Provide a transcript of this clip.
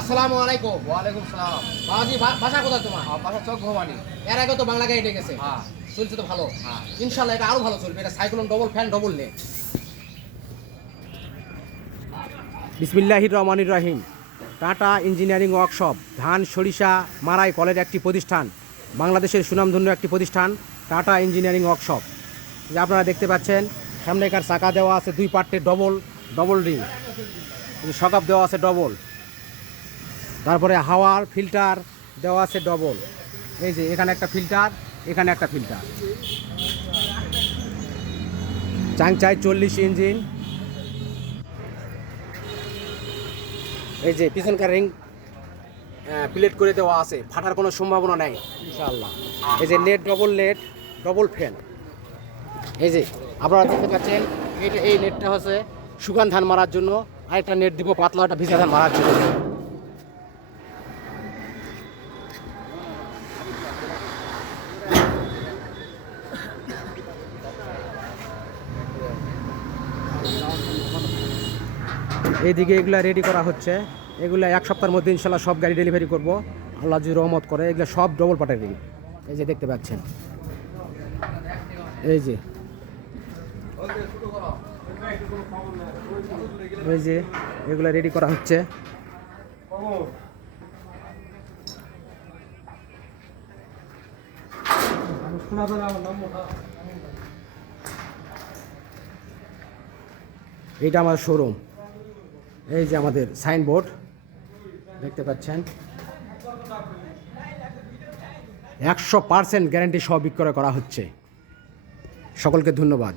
আসসালামু আলাইকুম। ওয়ালাইকুম সালাম। বাবাজি বাসা কোথায় তোমার? বাসা চক ভবানী। এর আগে তো বাংলা গাড়ি গেছে। হ্যাঁ। চলছে তো ভালো। হ্যাঁ। ইনশাল্লাহ এটা আরো ভালো চলবে। এটা cyclone double fan double net. বিসমিল্লাহির রহমানির রহিম। টাটা ইঞ্জিনিয়ারিং ওয়ার্কশপ ধান সরিষা মারাই কলের একটি প্রতিষ্ঠান, বাংলাদেশের সুনামধন্য একটি প্রতিষ্ঠান টাটা ইঞ্জিনিয়ারিং ওয়ার্কশপ। যে আপনারা দেখতে পাচ্ছেন সামনেকার চাকা দেওয়া আছে দুই পার্টে ডবল রিং, সকাপ দেওয়া আছে ডবল, তারপরে হাওয়ার ফিল্টার দেওয়া আছে ডবল। এই যে এখানে একটা ফিল্টার, এখানে একটা ফিল্টার। চাংচাই 40 ইঞ্জিন। এই যে পিছনকার রিং প্লেট করে দেওয়া আছে, ফাটার কোনো সম্ভাবনা নেই ইনশাআল্লাহ। এই যে নেট ডবল ফ্যান। এই যে আপনারা দেখতে পাচ্ছেন এই নেটটা হচ্ছে শুকান ধান মারার জন্য, আরেকটা নেট দিব পাতলা একটা ভিজা ধান মারার জন্য। এইদিকে এগুলা রেডি করা হচ্ছে, এগুলা এক সপ্তাহের মধ্যে ইনশাল্লাহ সব গাড়ি ডেলিভারি করব আল্লাহ যদি রহমত করে। এগুলো সব ডবল পাটের রিং। এই যে দেখতে পাচ্ছেন, এই যে এগুলা রেডি করা হচ্ছে। এইটা আমার শোরুম। এই যে আমাদের সাইনবোর্ড দেখতে পাচ্ছেন, 100% গ্যারান্টি সহ বিক্রয় করা হচ্ছে। সকলকে ধন্যবাদ।